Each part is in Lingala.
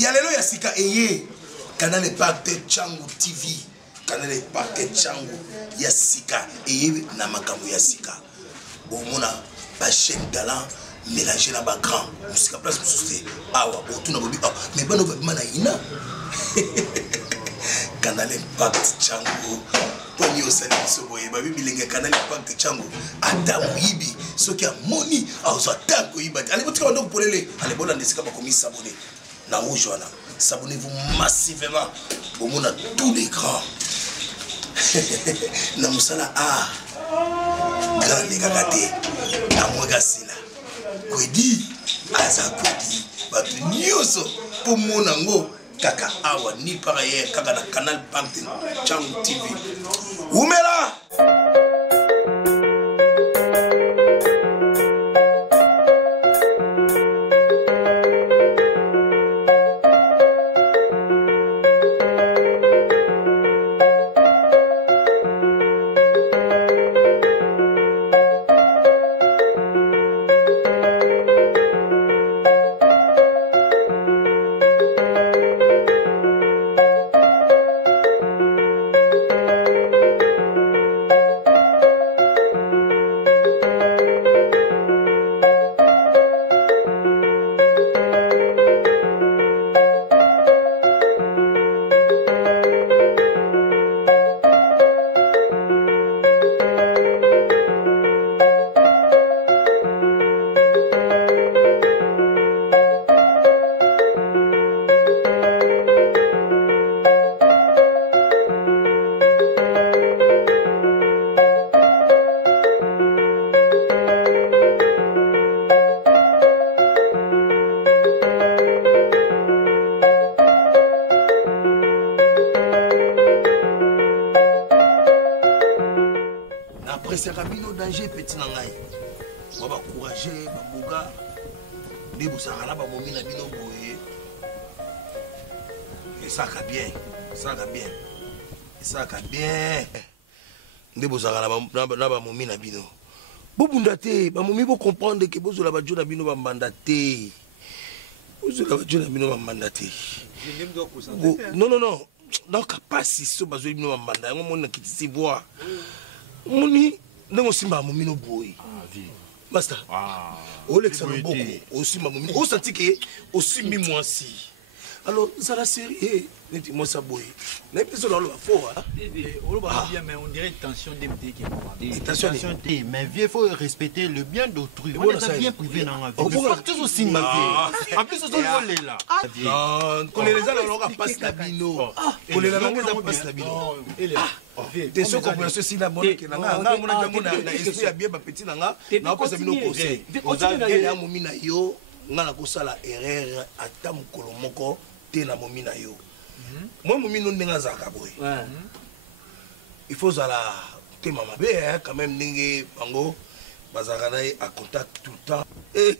Yalelo ya sika eye Canal Impact Changu TV. Canal Impact Changu ya sika eye na makambo ya sika. Omona ba chaîne talent mélanger na ba grand musika place mususte awa otuna bobi mais bano ba mana ina. Canal Impact Changu poni osali soboye ba bibilenge Canal Impact Changu adamu yibi soki a moni azo atango yibati allez botika ndo polele allez bola ndesika ba komi s'abonner na rouge wana s'abonnez-vous massivement au monde tous les grands na musala grand les kakate na mwaga sila kwedi aza kwedi ba nyoso pour monango kaka awa ni par ailleurs kaka na Canal Impact Changu TV umela. C'est Rabino danger petit nangai. On va encourager Baboga. Les Boussarala Bamomina Bino Boye. Et ça va bien. Ça va bien. Et ça va bien. Les Boussarala Bamomina Bino. Bobundate, Bamomi vous comprendre que vous avez la Bino Bamandate. Vous avez la Bino Bamandate. Non, non, non. Donc, pas si ce Bazo Bino Bamanda. On a quitté ses voix. Moni. Ndenge simba momino boy. Basta. Olexandre beaucoup. Osimba momino. O senti que osimbi moi si. Alors ça la série neti moi ça boy. Na episode là fort hein. On va bien mais on dirait tension DMT qui est tension DMT mais vieux faut respecter le bien d'autrui. On est bien privé dans la vie. On peut tous aussi ma vie. En plus on est là. Non, qu'on les gens on va passer la bino. Qu'on les gens on passe la bino. T'es sûr qu'on ceci la bonne que nanga na esprit ya bien ba petit nanga na ko sabino conseil oza bien momina yo ngana ko sala erreur ata mukolo moko te na momina yo moi momino ndenga zaka boy il faut zala te mama be quand même ndenge bango bazaka na à contact tout le temps v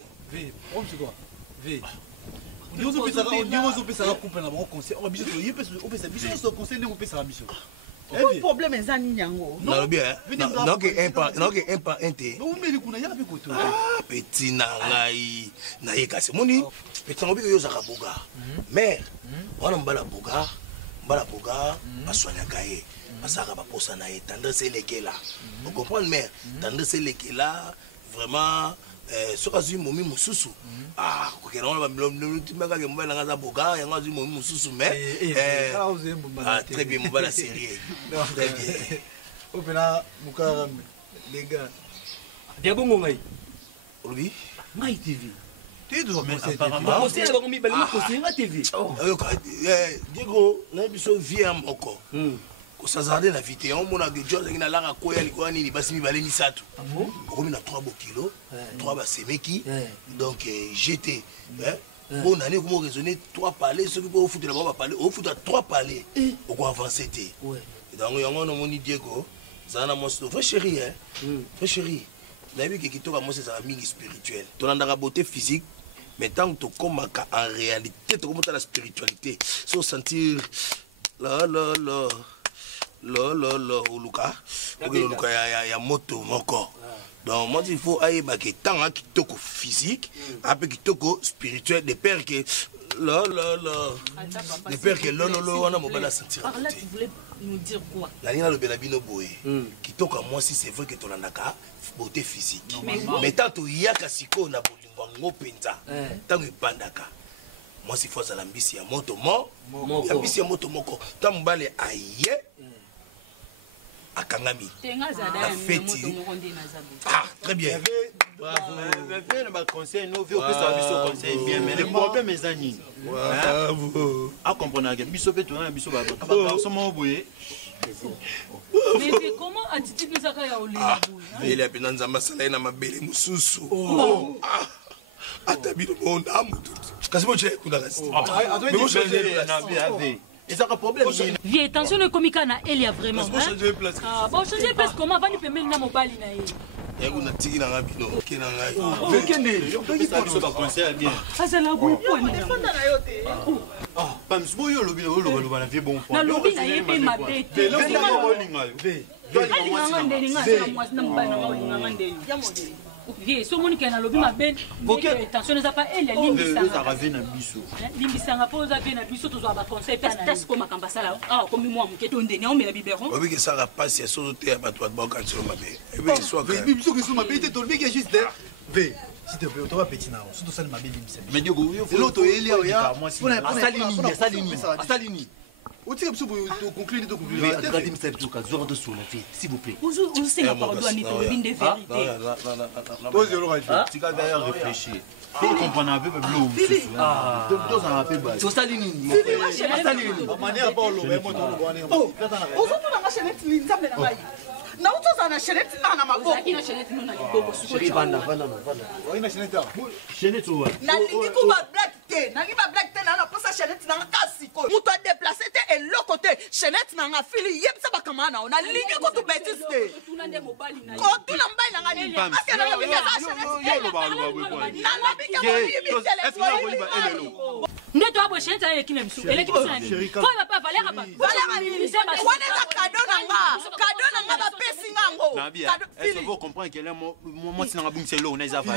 on c'est quoi v on dit on ça couper na bon conseil on biso yo on peut ça biso so conseil on peut ça biso. Le problème est ça n'yango. Non bien. Non que un pas un té. Non mais kuna ya bikoto. Petit nangai na yekase moni. Petit ngobi yo zaka boga. Mais on mbala boga baswanya kaye. Basaka ba posa na ye tendance lekela. Vous comprenez mère? Tendance lekela vraiment ce cas où momi mususu ko ke na ba milom timaka ke mbala ngaza boga yanga zu momi mususu mais très bien mbala série très bien opena mukara les gars dia bongo ngai oui ngai TV tu dois apparemment aussi ba ngomi ba ko singa TV Diego na biso vie moko ko sazarde na vite on mona que George ngina langa koya liko nini basi mi baleni satu okomi na 3 kilos 3 ba semeki donc j'étais bon année comment raisonner 3 palais ce qui peut foutre là-bas palais au foutre 3 palais au quoi avancer té donc yango no moni Diego zana mo frère chéri frère chéri na bi ke kitoka mo c'est ça mingi spirituel ton andaka beauté physique mais tant que tu commences en réalité tu commences la spiritualité sans sentir la Luka ya moto moko donc moi il faut aller ba que tant kitoko physique après kitoko spirituel de père que là. Le père que lolo on a mobile à sentir. Par là, tu voulais nous dire quoi? La ligne le belabino boy. Qui toque à moi si c'est vrai que tu l'as beauté physique. Mais tant que yaka siko na bolingo penta. Tant que bandaka. Moi si faut à l'ambition moto mo. L'ambition moto moko. Tant mbale aïe. Akangami. La fête. Ah, très bien. Bravo. Mais conseil, nous vieux que conseil bien, mais le problème est ani. Bravo. À comprendre que biso peut tourner biso ba. Mais comment attitude nous a ya olé? Il a bien nzamba sala na mabele mususu. Atabino monde amutu. Kasi mo chele kuna kasi. Mais mo chele na bien. Et ça a un problème. Vieux, attention le comica na Elia vraiment. Bon changer place. Ah, bon changer place comment va nous permettre na mobile na ye. Ya kuna tiki na ngabino, ke na ngai. Vekende, yo peut pas biso ba conseil bien. Azala boy poni. Ah, pas msbo yo lobi na vie bon point. Na lobi na ye pe mabete. Lobi na yo linga yo. Alinga ngende nga sala mwasi na mbana nga olinga ngende. Ya modeli. Vieux, so moni kana lobi maben. Attention ne za pas Elia limbisanga. Ça revient na biso. Limbisanga poza bien na biso to zo ba conseil pe na. Est-ce que makamba sala ah comme moi muketo ndeni on mela biberon. Obi ke ça va passer sur te ba toi ba kan sur mabe. Et bien soit que biso que sur mabe te tolbi que juste ve. S'il te plaît, on va petit now. Surtout ça ma belle limite. Mais Diogo, yo faut l'autre Elia ya. Salini. Où tu es pour conclure de conclure. Mais regardez monsieur Tuka, zoro de sous la vie, s'il vous plaît. Vous c'est ma parole doit ni to bin de vérité. Pose le roi. Tu vas d'ailleurs réfléchir. Faut comprendre un peu bleu. Ah. Deux ans un peu bas. So Salini. Salini. Manière pas le même moto le Oh, surtout dans la chaîne ni nzambe na ngai. Na utoza na chaîne na maboko. Ina chaîne na liboko. Chérie Vanda. Oui, na chaîne. Chaîne tu vois. Na lingi ku ba black te, na ngi ba black te na posa chaîne na kasi ko. Muto a déplacer te et l'autre côté, chaîne na nga fili yebisa ba kamana. Na lingi ku tu bêtise te. Tu na de mobile na. Ko tu na mbai na ngani. Parce que na lingi ba chaîne. Na na bika mo yimi tele. Ndeto abo chaîne ta ekine biso. Eleki biso na. Ko ba pa Valera ba. Valera ni wana na cadeau na nga ba pesi ngango. Nabia, est-ce que vous comprenez que là moi c'est na bungse lo na za va.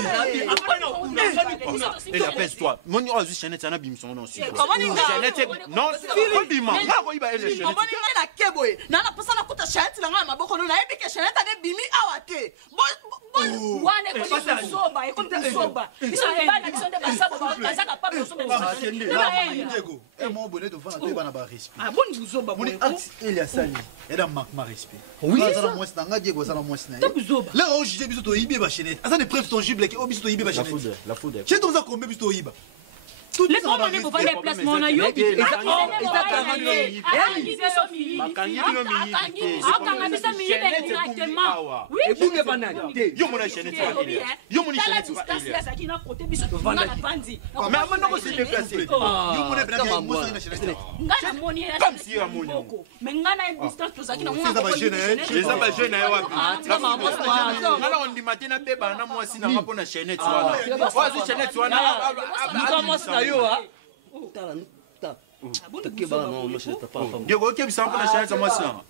Et la pèse toi. Mon yo juste chaîne na bim son non si. Non, bima. Na ko iba ele chaîne. Comment ni na keboy. Na na posa na kuta chaîne na nga maboko no na ebike chaîne ta de bimi awate. Wane ko ni soba, e ko ni soba. Biso ba na biso de basabo ba kaza ka pa biso be. Diego, et mon bonnet de vendre te bana ba respect. Ah bon vous soba. Mon acte il y a sali. Et dans ma respect. Oui, ça la moi c'est nga Diego ça la moi c'est. Là on juge biso to ibe ba chaîne. Asa des preuves ton gible que o biso to ibe ba chaîne. La foudre. Chez toi ça combien biso to iba. Les comment on est pour faire des placements na yo. Diego, ok, ça va pas la moi ça.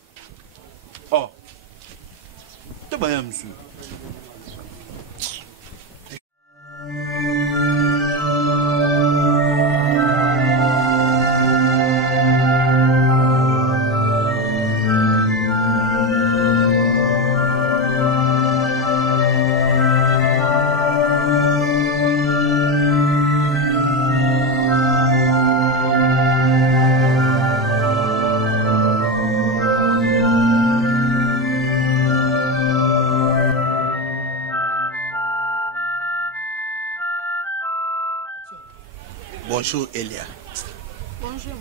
Oh. Tu vas bien monsieur. Bonjour Elia. Bonjour.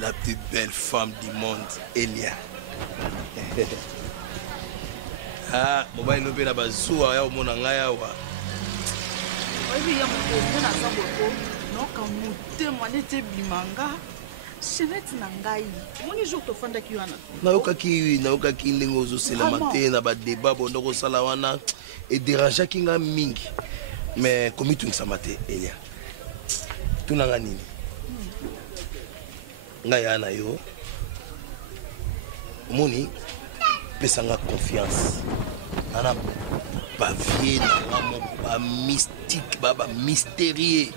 La plus belle femme du monde, Elia. Ah, mobile no bela bazua ya omona ngaya wa. Oyi ya mo na saboko. No ka mutema nete bimanga. Chenette na ngai. Moni jour to fanda ki wana. Nayoka ki ndenge ozosela matin na ba débat bondo ko sala wana et déranger ki nga mingi. Mais komi tungisa mate Elia. Tunanga nini? Nga ya na yo. Moni pesanga confiance. Ana bapavie nanga moko bamystique bamystérieux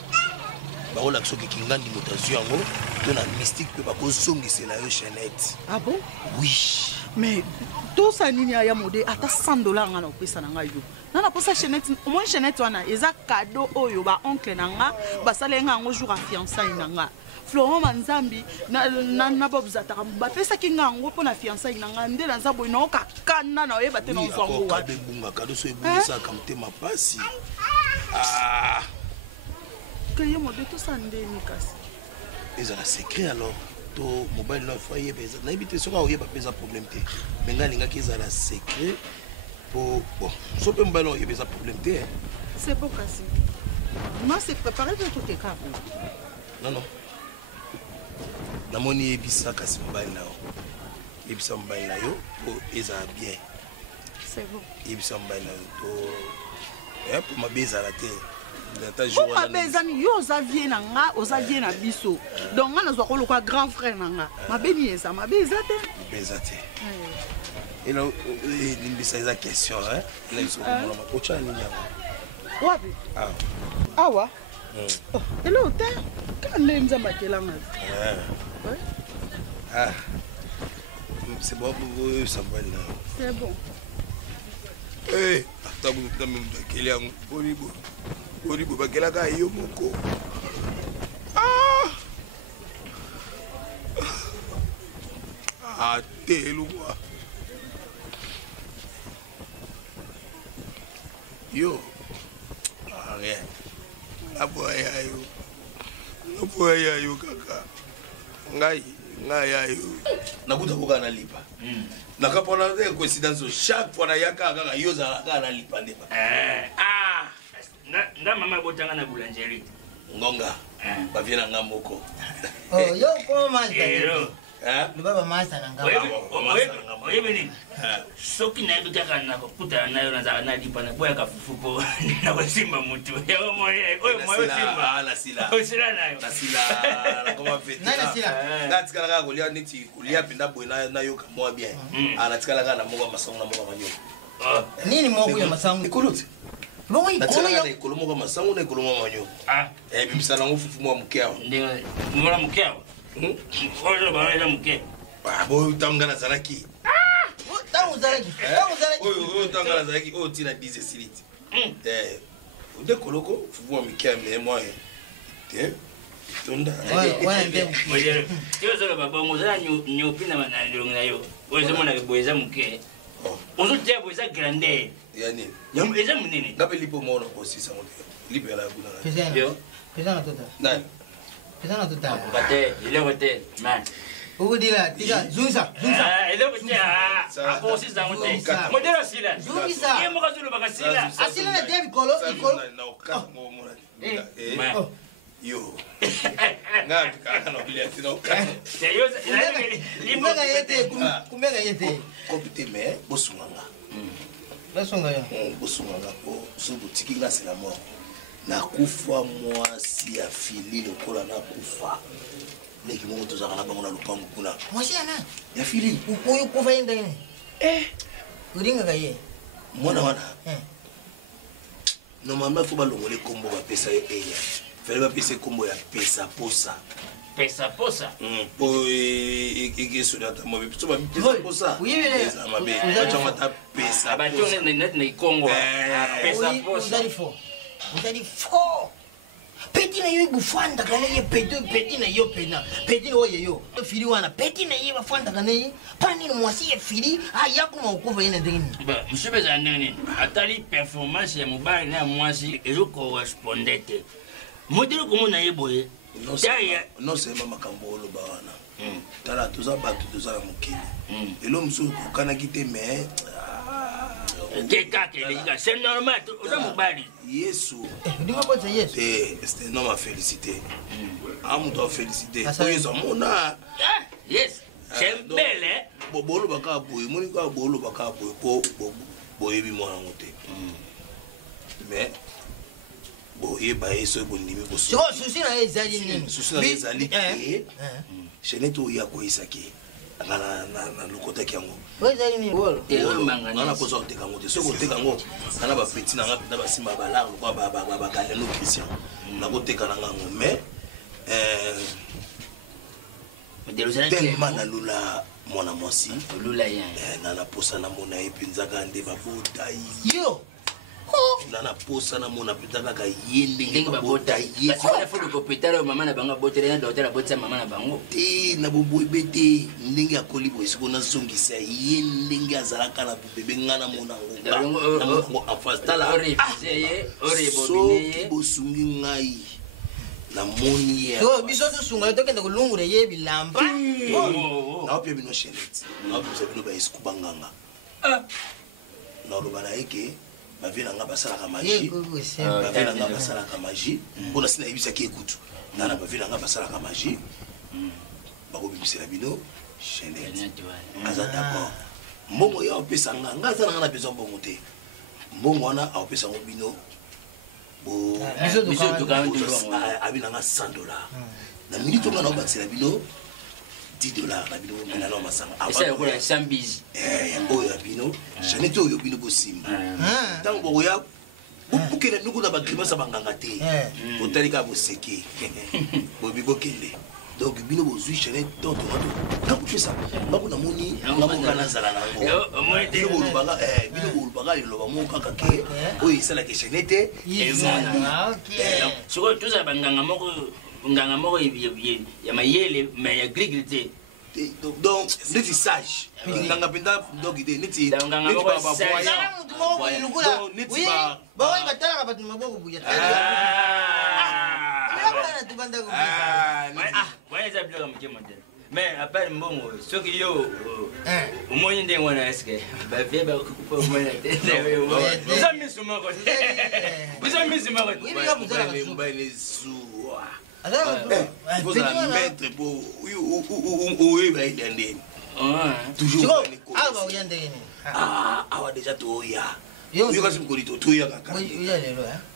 baolakisa soki kingandi moto azwi yango to na mystique mpe bakozongisela yo chaînette. Ah bon? Oui. Mais tout ça nini ya mode ata $100 nga na opesa na nga yo. Na posa chaînette au moins chaînette wana eza cadeau oyo ba oncle na nga basale nga ngo jour à fiançailles na nga. Florent Manzambi na bobzata ba pesa kinga ngo pona fiançailles na nga nde na nzabo ino kakana na oyeba te na nzango wa. Kade bunga kado so ebungisa kamte mapasi. Ah. Que yo mode tout ça ndeni kasi. Ils ont un secret alors. To mobile no foyer pesa. Na ibite soka oyeba pesa problème te. Menga linga ki za la secret pour bon, so pe mobile no oyeba problème te. C'est beau kasi. Moi c'est préparé de tout cas. Non non. Namoni ebisa kasi mobile na yo. Ebisa mobile na yo pour eza bien. C'est bon. Ebisa mobile na yo to pour ma beza la te. Pour ma bezami yo Xavier nanga Xavier na biso donc nga nazwa ko lokwa grand frère nanga mabeni eza mabeza te et là limbisa eza question hein là ils sont comme la ocha ni nyanga wapi awa hello te quand les nzamba kelanga c'est bon ça va là c'est bon eh attends tu même keliango Oribo bakelaka yo moko. Teluma. Yo. Rien. Aboya yo kaka. Ngai yo. Nakuta koka na lipa. Nakapona de coïncidence chaque fois na yaka kaka yo za na lipa ndeba. Nga mama botanga na boulangerie. Ngonga. Ba viena ngamoko. Oh, yo koma Hello. Ni baba masa na ngamba. Oye beni. Soki na bika kana kuta na yo na lipa na boya kafufupo na kusimba mtu. Yo moye, moyo simba. Na sila. Osila nayo. Na sila. Na koma fete. Na sila. Ngati kala ka kulia niti kulia pinda boina na yo kamwa bien. Ala tikala ka na moko masango na moko manyo. Nini moko ya masango? Ikuluti. Bongo ikolo ya ikolo moko masango na ikolo moko manyo. Bimisa na ngufufu mwa mukeo. Ndinga mwana mukeo. Oyo bana muke. Boy tangana zaraki. Tangu zaraki. Oyo tangana zaraki o tina 10 siliti. De koloko fufu mwa mukeo me moi. Tonda. Ouais, ndem. Oye, yo zolo baba ngozala nyopi na ndonga yo. Oyo zomona ke boyeza muke. Ozo tia boyeza grandeur. Yani. Yam eza munene. Ngabe lipo mona ko sisa ngote. Lipo la kuna. Pesa. Yo. Pesa na tota. Nani? Pesa na tota. Bate, ile wote, man. Udila, tika, zunsa. Ile wote apo sisa ngote. Modelo sila. Zunsa. Ye moka zulu baka sila. Asila na debi kolo, ikolo. Na okango mona. Man. Yo. Ngabe kana no bilia tino kana. Yo, kumega yete. Kopite me bosunganga. Basonga ya. Bosunganga ko subu tikinga sela mo. Nakufa mwasi ya fili lokola nakufa. Leki mo tozaka na bango na lupango kuna. Mwasi ya nani? Ya fili. Ukoyo kufa yenda yini? Uringa kaye. Mwana wana. Normalement faut balongole kombo ba pesa eya. Fallait ba pesa kombo ya pesa posa. Pesa posa. Po sur ta mabe. Tu vas pesa posa. Oui, oui. Pesa mabe. Bacha mata pesa. Abacho ne Congo. Pesa posa. Uzali fo. Peti na yo bufanda kana ye peti na yo pena. Peti oye yo. Fili wana peti na ye bafanda kana ye. Pani no mwasi ye fili ayako makuva yena ndeni. Ba, mshibe za ndeni. Atali performance ya mobile na mwasi ezo correspondete. Modelo komo na ye boye. Non c'est mama kambolo ba wana. Tala tuza batu tuza na mukini. Elo msu kana kite me. C'est normal, on a mobile. Yesu. Dis-moi quoi c'est Yesu. C'était non ma félicité. Amu doit féliciter. Oyezo mona. Yes. C'est belle hein. Bobolo baka boy, moni ka bolo baka boy ko boy bi mona ngote. Mais boye ba eso bondimi ko so. Susi na ezali nini? Susi na ezali. Cheneto ya ko isaki. na lokota kiango ozali ni bolo ngana posa oteka ngo te soko oteka ngo ngana ba petit na ngapita ba sima ba langue kwa ba galeno Christian na koteka na ngango mais tellement na lula mwana mwasi lula ya na posa na mona epinzaka nde babota yo nana posa na mona pinzaka ka yende babota ye ça faut le hôpital maman na bango botere na docteur botsa maman na bango te na bobo bete ndenge akoli bo siko na zongisa ye ndenge azalaka na bebe ngana mona ngo en face tala ore bobine bosungi ngai na moni yo biso sunga to kende kulungure ye bilamba na opia bino chenette na opia bino ba eskuba nganga na robana eke bavena nga basalaka magie bavena nga basalaka magie mpona sina yebisaki ekutu nana bavena nga basalaka magie bakobimisela bino chenette aza d'accord mbongo ya opesa nga nga aza na nga na besoin mbongo te mbongo wana aopesa ngo bino abina nga $100 na minute nga na obakisela bino $10 na bino menana masanga oyo ya bino chenette oyo bino bosimba ntango bokoya bokende nuku na bagrimasa banganga te botalika boseke bobi bokende donc bino bozwi chenette tonto nakopesa bako namoni ngamoka nazala nango bino bolubaka liloba moko kaka ke oyo esalaka chenette ezala sikoyo tozala banganga moko ya mayele mais ya grigri te donc neti sage nganga penda donc ide neti mais à part mbongo soki yo omoni ndenge wana eske bavie bakukupa omona te biso misu moko maître pour oui toujours awa déjà toya yo kasi mkoli toya kaka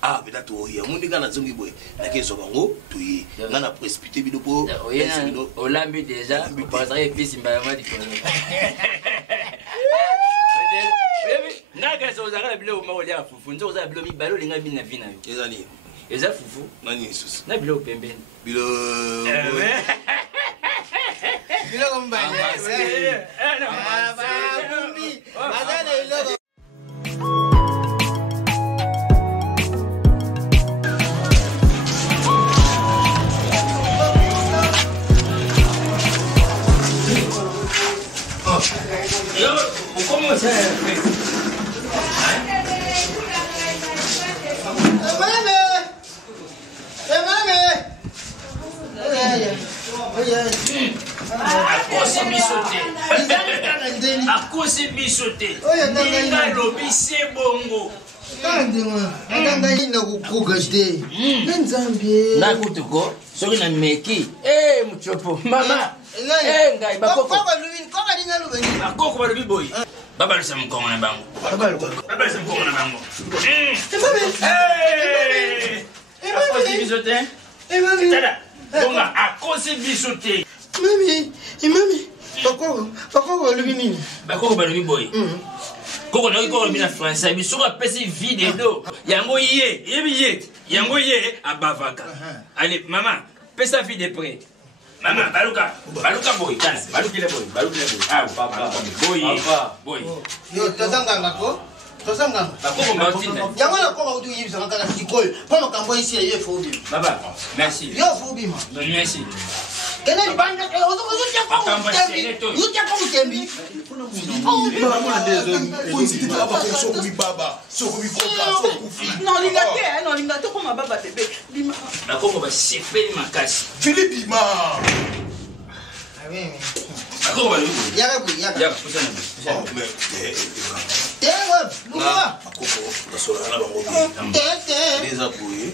ah peut-être toya mundi kana zongi boy na keso bango toyi ngana précipiter bino po olambi déjà passer puis mbaya di kono naka so zaka bilo ma olia fufu nzo za bilo mi balo linga bina vina ezali eza fufu nani sus na bilo pembeni bilo bilo kombani madana ilo yo como se akose bisote ndinga lobi se bongo ndanga kukuga te nzambie nakutuko soki na meki muchopo mama ngai bakoko balobi boyi babalisa mokongo na bango akosi biso te tala bonga akosi biso te mami bakoko balobi nini bakoko balobi boyi koko na koko bina français biso ka pesi vide do yango yango ye abavaka allez maman pesa vide près Mama, baluka boy, tana, balukile boy. Ah, papa, boy. Yo, tazanga ko? Bakoko mbatinda. Yango na ko utu yibisa kaka sikol. Pa makambo isi ye fobi. Baba, merci. Yo fobi ma. Merci. Kena banda ozo tia ko tembi. Yo tia ko tembi. Non, linga te koma baba bébé. Bakoko ba sepeli makasi. Philippe ma. Bakoko ba Yaka pusana. bakoko basolana bango eza boye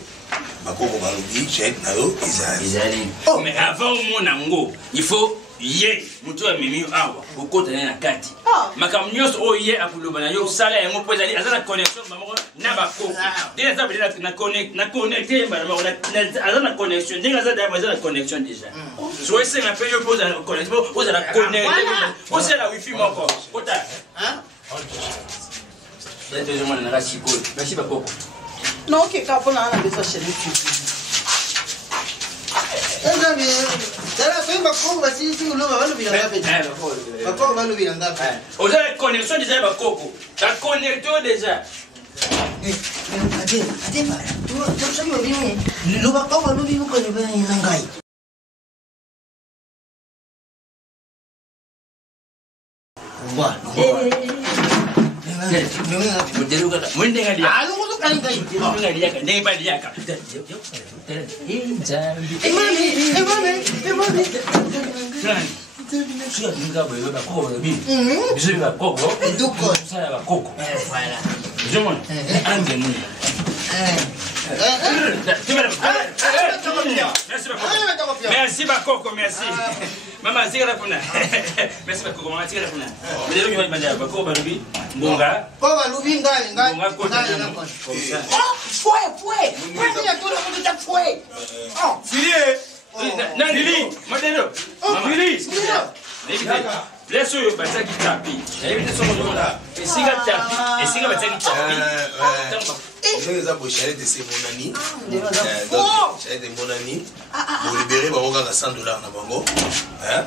bakoko balobi chek na yo ezali mais avant omona ngo il faut ye mutu amemi awa okotana na kati makambo nyonso oyo ye akoloba na yo osala yango mpo ezali aza na connexion bango na bakoko ndenge aza bele na connecte bango aza na connexion ndenge aza dayabo aza na connexion déjà so esenga mpe yo mpo ozala na connexion mpo ozala connecte osala wifi moko ota tozomona naka sikoyo basi bakoko non okeka mpona ana bezo chaîne Vous avez la connexion déjà avec Coco. La connexion déjà. Merci Bakoko, merci. Maman, c'est la funa. Merci Bakoko, maman, c'est la funa. Mais les gens qui vont Bakoko Balubi, Bonga. Bonga Balubi, Ngai. Bonga Kota. Fouet. Il y a tout le monde qui a fouet. Filie. Non, Lili, Madeno. Lili. Laisse yo basa ki tapi. Évite son monde là. Et si ga tapi, et si ga basa ki tapi. Je za bo chalette de c'est mon ami. Donc chalette de mon ami. Pour libérer bango ga $100 na bango. Hein?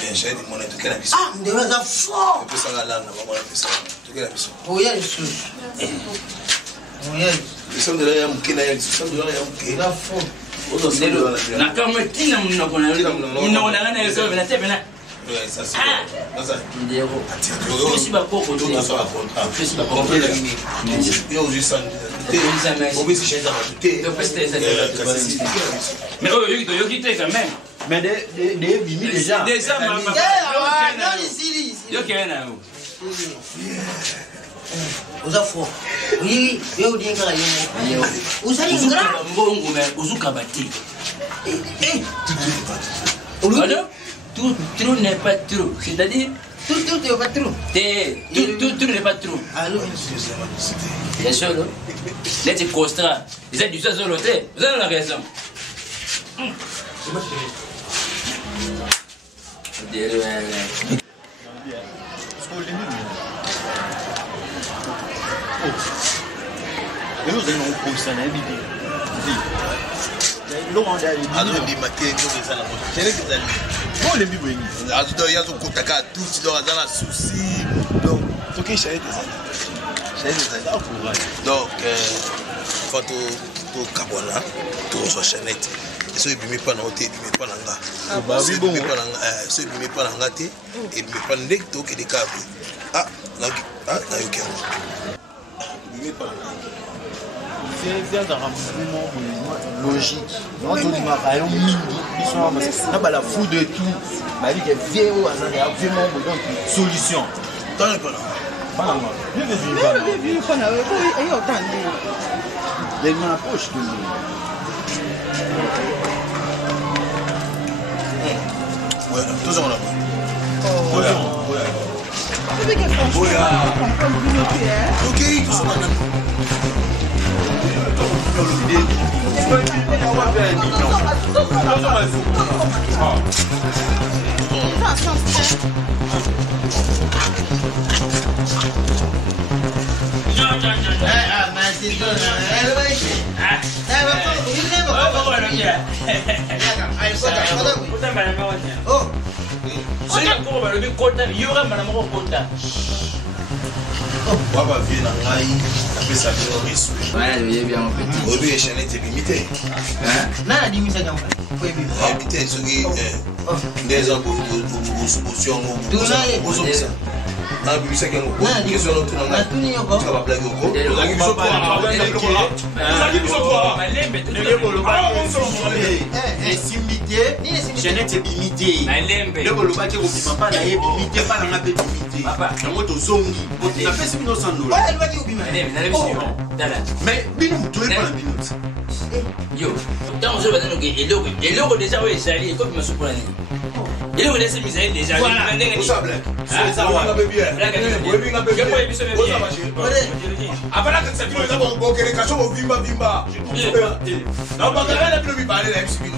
Mais chalette de mon ami tout la biso. Ah, ndeba za fort. Peut ça là na bango la biso. Tout la biso. Oya biso. Oya. $100 ya mukina ya $100 ya mukina. La fort. Na kama tina mnoko na mnoko na ngana yeso bena tebena. Ça c'est. Ndero. Je suis pas Coco, je suis pas contrat. Je suis pas contrat. Yo juste ça. Mais oh, yo quitté quand même. Mais des bimi déjà. Déjà maman. Yo qui est là. Oza fort. Oui, yo dinga yo. Usali ngra. Mbongo mais uzuka bati. Alors, tout n'est pas trop. C'est-à-dire tout n'est pas trop. Tout n'est pas trop. Allô. Bien sûr. Là tu constat. Ils ont du ça sur l'hôtel. Vous avez la raison. Donc, quand tu cabana, tu reçois Chanette. Et ceux qui ne pas dans l'hôtel, ils ne pas dans l'anga. Ceux qui ne pas dans l'anga, ils ne pas dans l'hôtel, qui des câbles. Ah, là, il y a c'est un mouvement logique. Non, tout le monde a un mingi. Ils sont là, la foudre et tout. Ma vie est vieille, il y a vraiment une solution. Dans le plan. Les mains à poche de nous. Ouais, tous en là. Ok, tous en là. Papa vient dans l'aïe, après ça vient au risque. Voilà, je vais bien en petit. Aujourd'hui, Chanette est limité. Non, la limite, c'est limité, ce qui est des ans pour solution. Ah, puis c'est qu'un question de tout le monde. Ça va plaire au gros. Jeannette est limité. Le boloba qui est pas là, limité pas dans la limité. Papa, la moto zongi. On a fait $100. Mais bino tu es pas la minute. Yo, tant que je vais donner et l'eau déjà, oui, ça y est, comme je me suis pris. Et l'eau déjà, mais ça y est déjà. Voilà, ça blague. Ça va bien. Après là, c'est plus d'abord bon que les cachorros vimba. Non, pas que la plus parler là, c'est bien.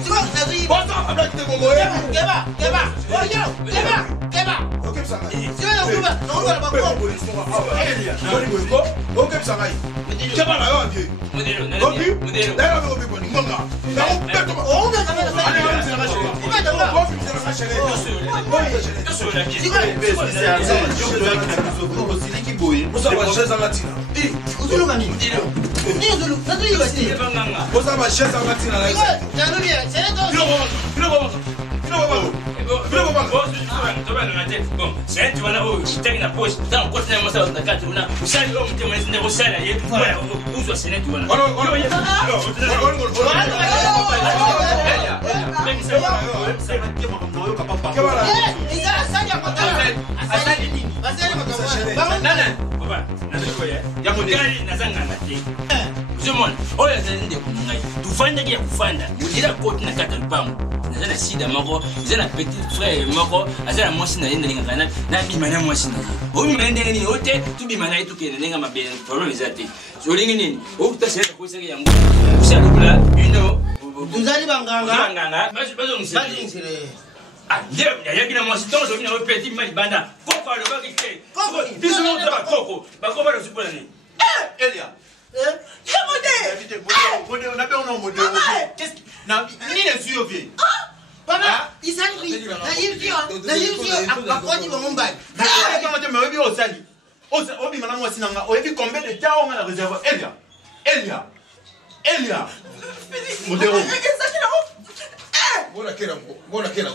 Bon, ça, après que tu es bon, Keba. Ok, ça va. C'est là, on va. Non, on va pas. Ok, ça va. Keba là, on dit. Modèle. D'ailleurs, on va bien. On va ça va. Allez, on va ça va. On va ça Nazana sida moko, nazana petit frère moko, azana mwasi na yenda linga kana, na bimana mwasi na ye. Obi mende nini ote, tu bimana itu kene nenga mabele, problem ezate. So lingi nini, okuta sera ko sera yango. Kusa lukula, Nzali banganga. Bazo msiri. Ah, ya kina mwasi tonzo bina petit mali banda. Koko alo bakite. Koko, biso no taba koko. Bako balo supona ni. Elia. On a bien un modèle. Qu'est-ce que. Non, il est sûr, vieux. Papa, il s'agit. La yeux, à quoi tu vas m'emballer? Obi madame Wasinanga, on a vu combien de temps on a réservé. Elia. Modèle. Bona kera.